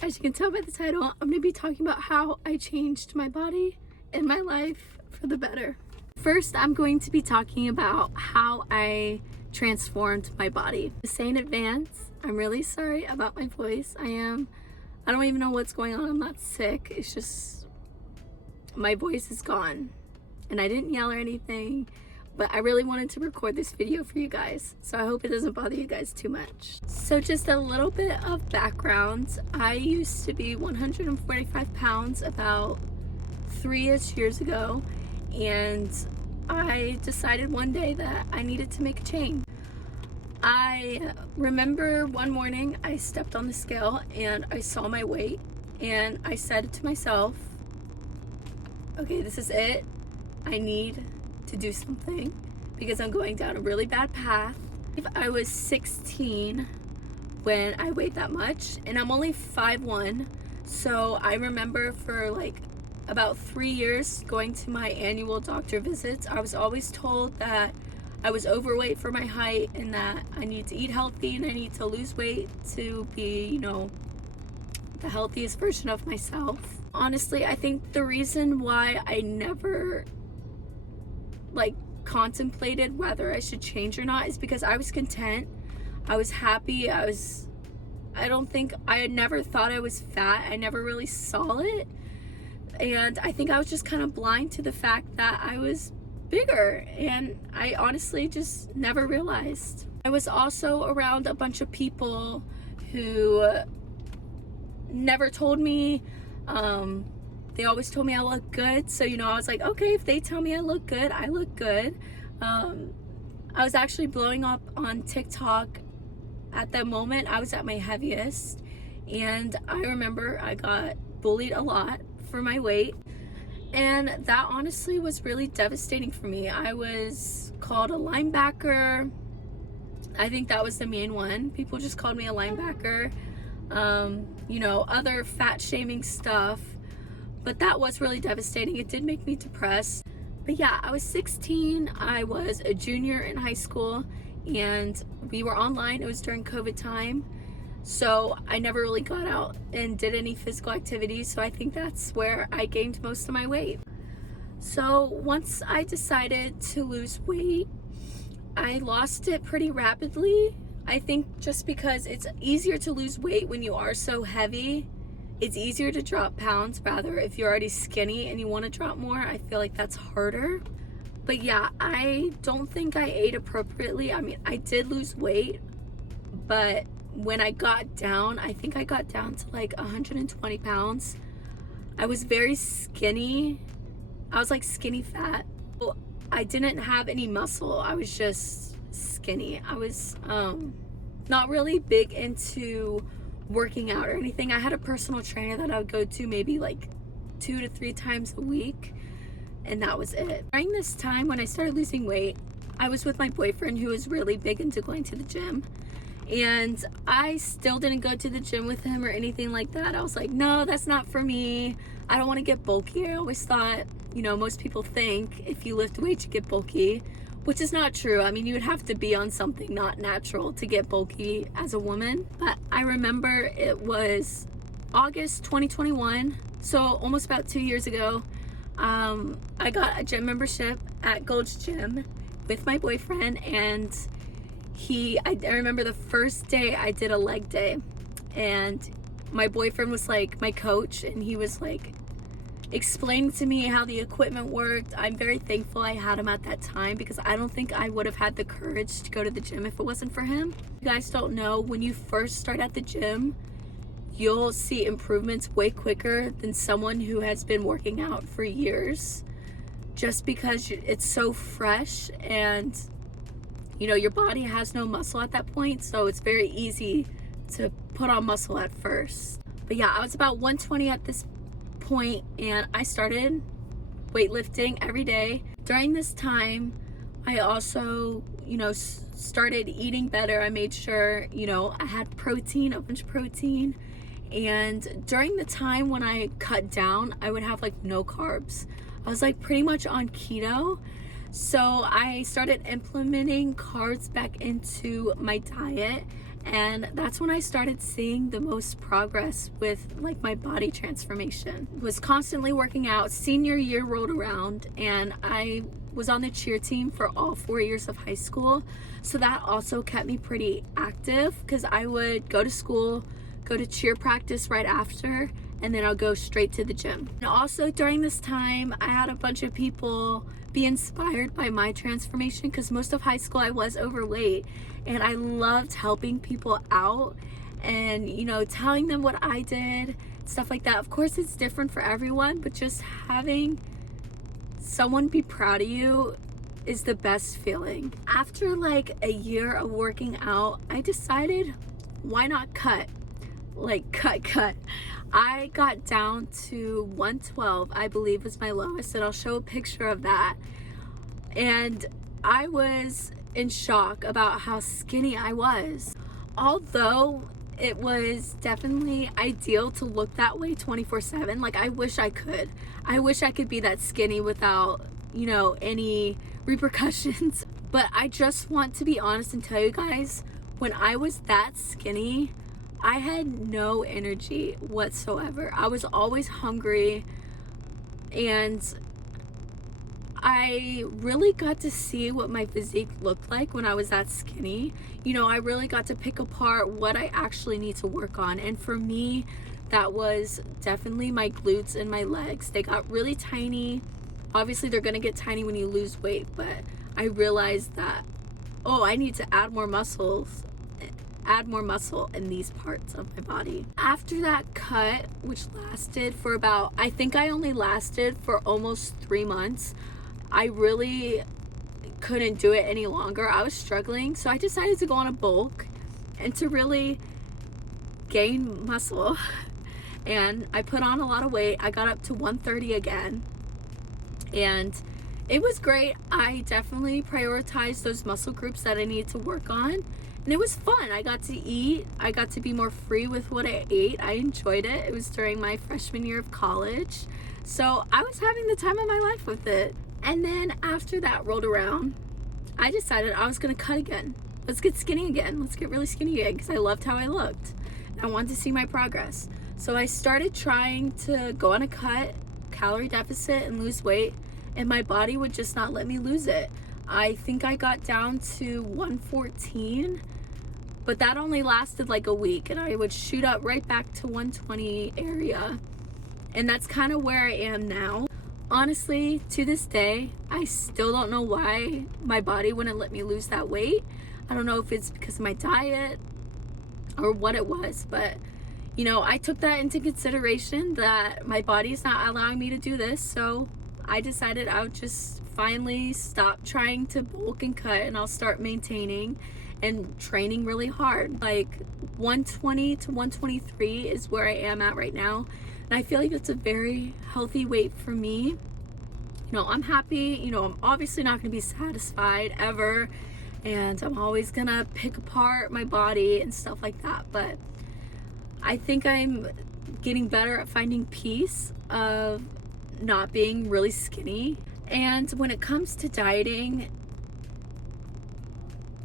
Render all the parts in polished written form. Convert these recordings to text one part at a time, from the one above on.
As you can tell by the title, I'm going to be talking about how I changed my body and my life for the better. First, I'm going to be talking about how I transformed my body. To say in advance, I'm really sorry about my voice. I don't even know what's going on. I'm not sick. It's just my voice is gone. And I didn't yell or anything, but I really wanted to record this video for you guys. So I hope it doesn't bother you guys too much. So just a little bit of background. I used to be 145 pounds about 3-ish years ago. And I decided one day that I needed to make a change. I remember one morning I stepped on the scale and I saw my weight and I said to myself, okay, this is it. I need to do something because I'm going down a really bad path. If I was 16 when I weighed that much, and I'm only 5'1", so I remember for like about 3 years going to my annual doctor visits, I was always told that I was overweight for my height and that I need to eat healthy and I need to lose weight to be, the healthiest version of myself. Honestly, I think the reason why I never contemplated whether I should change or not is because I was content. I was happy. I had never thought I was fat. I never really saw it. And I think I was just kind of blind to the fact that I was bigger, and I honestly just never realized. I was also around a bunch of people who never told me. They always told me I look good, so I was like, okay, if they tell me I look good, I look good. I was actually blowing up on TikTok at that moment. I was at my heaviest, and I remember I got bullied a lot for my weight, and that honestly was really devastating for me. I was called a linebacker. I think that was the main one. People just called me a linebacker. Other fat shaming stuff, but that was really devastating. It did make me depressed. But yeah, I was 16. I was a junior in high school, and we were online. It was during COVID time. So I never really got out and did any physical activities. So I think that's where I gained most of my weight. So once I decided to lose weight, I lost it pretty rapidly. I think just because it's easier to lose weight when you are so heavy. It's easier to drop pounds. Rather, if you're already skinny and you want to drop more, I feel like that's harder. But yeah, I don't think I ate appropriately. I mean, I did lose weight, but when I got down, I think I got down to like 120 pounds. I was very skinny. I was like skinny fat. Well, I didn't have any muscle. I was just skinny. I was not really big into working out or anything. I had a personal trainer that I would go to maybe like 2 to 3 times a week, and that was it. During this time when I started losing weight, I was with my boyfriend who was really big into going to the gym. And I still didn't go to the gym with him or anything like that. I was like, no, that's not for me. I don't want to get bulky. I always thought, most people think if you lift weights, you get bulky, which is not true. I mean, you would have to be on something not natural to get bulky as a woman. But I remember it was August 2021, so almost about 2 years ago. I got a gym membership at Gold's Gym with my boyfriend, and I remember the first day I did a leg day, and my boyfriend was like my coach, and he was like explaining to me how the equipment worked. I'm very thankful I had him at that time because I don't think I would have had the courage to go to the gym if it wasn't for him. You guys don't know, when you first start at the gym, you'll see improvements way quicker than someone who has been working out for years, just because it's so fresh and your body has no muscle at that point, so it's very easy to put on muscle at first. But yeah, I was about 120 at this point, and I started weightlifting every day. During this time, I also, started eating better. I made sure, I had protein, a bunch of protein. And during the time when I cut down, I would have no carbs. I was pretty much on keto. So I started implementing carbs back into my diet, And that's when I started seeing the most progress with like my body transformation. Was constantly working out. Senior year rolled around and I was on the cheer team for all 4 years of high school. So that also kept me pretty active because I would go to school, go to cheer practice right after, and then I'll go straight to the gym. And also during this time, I had a bunch of people be inspired by my transformation because most of high school I was overweight, and I loved helping people out and, you know, telling them what I did, stuff like that. Of course, it's different for everyone, but just having someone be proud of you is the best feeling. After like a year of working out, I decided, why not cut? Like cut. I got down to 112, I believe was my lowest, and I'll show a picture of that. And I was in shock about how skinny I was. Although it was definitely ideal to look that way 24/7, like I wish I could. I wish I could be that skinny without, you know, any repercussions. But I just want to be honest and tell you guys, when I was that skinny, I had no energy whatsoever. I was always hungry, and I really got to see what my physique looked like when I was that skinny. You know, I really got to pick apart what I actually need to work on. And for me, that was definitely my glutes and my legs. They got really tiny. Obviously, they're gonna get tiny when you lose weight, but I realized that, oh, I need to add more muscle in these parts of my body. After that cut, which lasted for about, I think I only lasted for almost 3 months, I really couldn't do it any longer. I was struggling, so I decided to go on a bulk and to really gain muscle. And I put on a lot of weight. I got up to 130 again, and it was great. I definitely prioritized those muscle groups that I needed to work on. And it was fun. I got to eat. I got to be more free with what I ate. I enjoyed it. It was during my freshman year of college. So I was having the time of my life with it. And then after that rolled around, I decided I was going to cut again. Let's get skinny again. Let's get really skinny again because I loved how I looked. I wanted to see my progress. So I started trying to go on a cut, calorie deficit, and lose weight. And my body would just not let me lose it. I think I got down to 114. But that only lasted like a week, and I would shoot up right back to 120 area. And that's kind of where I am now. Honestly, to this day, I still don't know why my body wouldn't let me lose that weight. I don't know if it's because of my diet or what it was, but you know, I took that into consideration that my body is not allowing me to do this. So I decided I would just finally stop trying to bulk and cut, and I'll start maintaining and training really hard. Like 120 to 123 is where I am at right now, and I feel like it's a very healthy weight for me. You know, I'm happy. You know, I'm obviously not going to be satisfied ever, and I'm always gonna pick apart my body and stuff like that, but I think I'm getting better at finding peace of not being really skinny. And when it comes to dieting,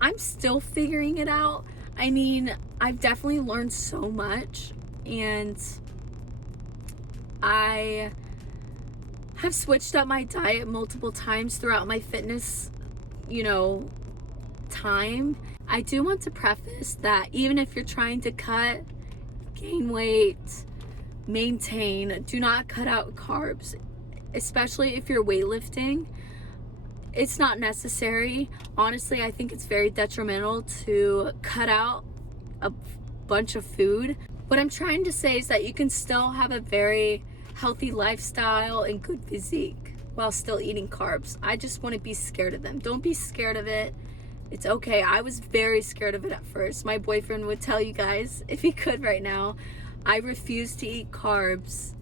I'm still figuring it out. I mean, I've definitely learned so much, and I have switched up my diet multiple times throughout my fitness, you know, time. I do want to preface that even if you're trying to cut, gain weight, maintain, do not cut out carbs, especially if you're weightlifting. It's not necessary. Honestly, I think it's very detrimental to cut out a bunch of food. What I'm trying to say is that you can still have a very healthy lifestyle and good physique while still eating carbs. I just want to be scared of them. Don't be scared of it. It's okay. I was very scared of it at first. My boyfriend would tell you guys, if he could right now, I refused to eat carbs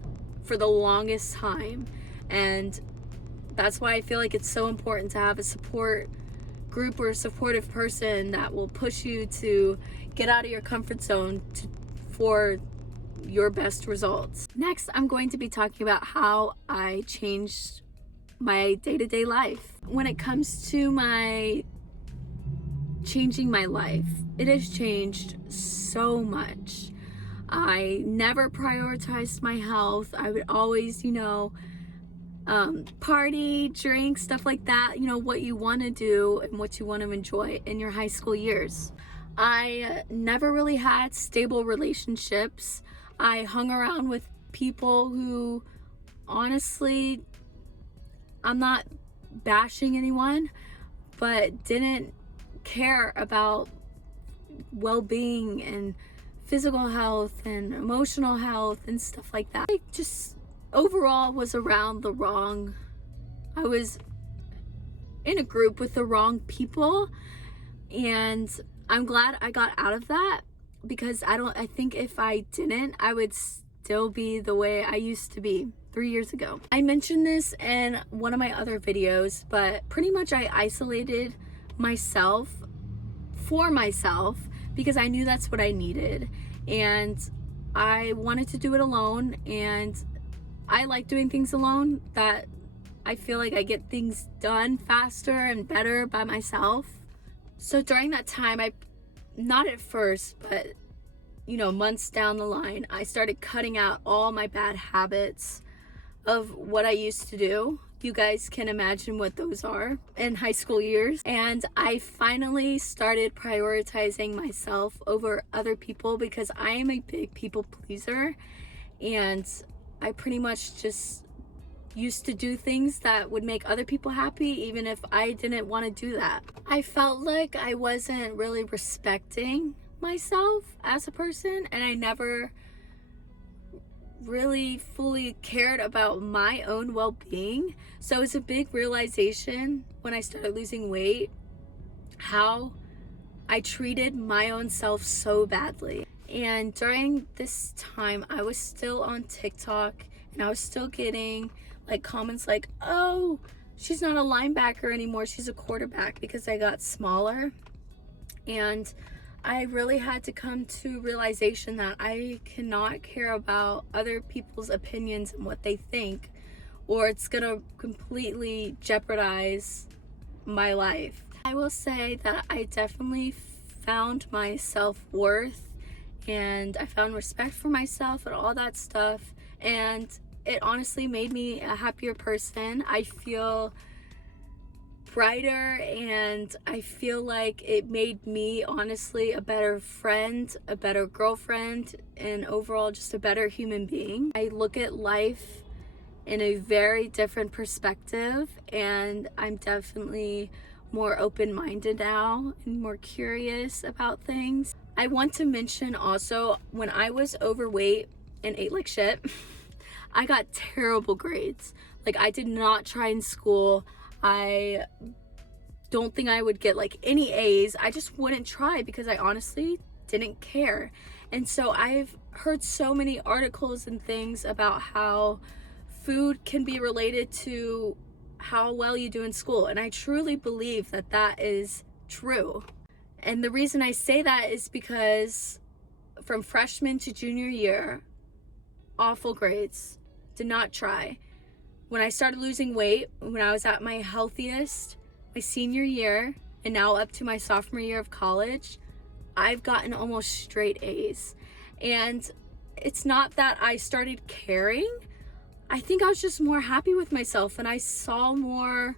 for the longest time. And that's why I feel like it's so important to have a support group or a supportive person that will push you to get out of your comfort zone for your best results. Next, I'm going to be talking about how I changed my day-to-day life. When it comes to my changing my life. It has changed so much. I never prioritized my health. I would always, party, drink, stuff like that, what you want to do and what you want to enjoy in your high school years. I never really had stable relationships. I hung around with people who, honestly, I'm not bashing anyone, but didn't care about well-being and physical health and emotional health and stuff like that. I just overall was I was in a group with the wrong people, and I'm glad I got out of that, because I think if I didn't, I would still be the way I used to be 3 years ago. I mentioned this in one of my other videos, but pretty much I isolated myself for myself because I knew that's what I needed, and I wanted to do it alone, and I like doing things alone. That I feel like I get things done faster and better by myself. So during that time, not at first, but months down the line, I started cutting out all my bad habits of what I used to do. You guys can imagine what those are in high school years. And I finally started prioritizing myself over other people, because I am a big people pleaser, and I pretty much just used to do things that would make other people happy even if I didn't want to do that. I felt like I wasn't really respecting myself as a person, and I never really fully cared about my own well-being. So it was a big realization when I started losing weight how I treated my own self so badly. And during this time, I was still on TikTok, and I was still getting comments like, oh, she's not a linebacker anymore, she's a quarterback, because I got smaller. And I really had to come to realization that I cannot care about other people's opinions and what they think, or it's gonna completely jeopardize my life. I will say that I definitely found my self-worth, and I found respect for myself and all that stuff, and it honestly made me a happier person. I feel brighter, and I feel like it made me honestly a better friend, a better girlfriend, and overall just a better human being. I look at life in a very different perspective, and I'm definitely more open-minded now and more curious about things. I want to mention also, when I was overweight and ate like shit, I got terrible grades. I did not try in school. I don't think I would get any A's. I just wouldn't try because I honestly didn't care. And so I've heard so many articles and things about how food can be related to how well you do in school. And I truly believe that that is true. And the reason I say that is because from freshman to junior year, awful grades. Did not try. When I started losing weight, when I was at my healthiest, my senior year, and now up to my sophomore year of college, I've gotten almost straight A's. And it's not that I started caring. I think I was just more happy with myself, and I saw more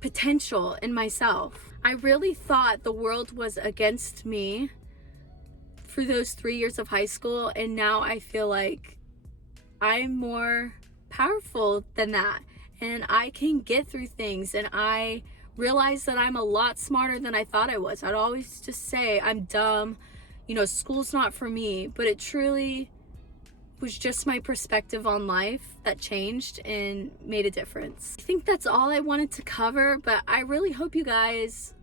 potential in myself. I really thought the world was against me for those 3 years of high school, and now I feel like I'm more powerful than that, and I can get through things, and I realize that I'm a lot smarter than I thought I was. I'd always just say I'm dumb, school's not for me, but it truly was just my perspective on life that changed and made a difference. I think that's all I wanted to cover, but I really hope you guys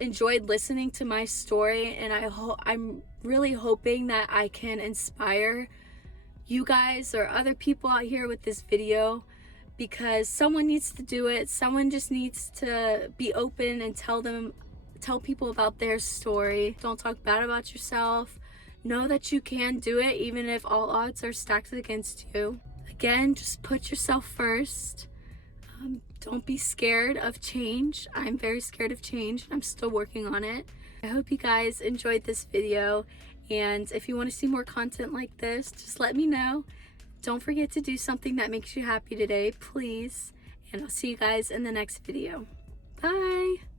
enjoyed listening to my story, and I'm really hoping that I can inspire you guys or other people out here with this video, because someone needs to do it. Someone just needs to be open and tell people about their story. Don't talk bad about yourself. Know that you can do it even if all odds are stacked against you. Again, just put yourself first. Don't be scared of change. I'm very scared of change, and I'm still working on it. I hope you guys enjoyed this video, and if you want to see more content like this, just let me know. Don't forget to do something that makes you happy today, please. And I'll see you guys in the next video. Bye!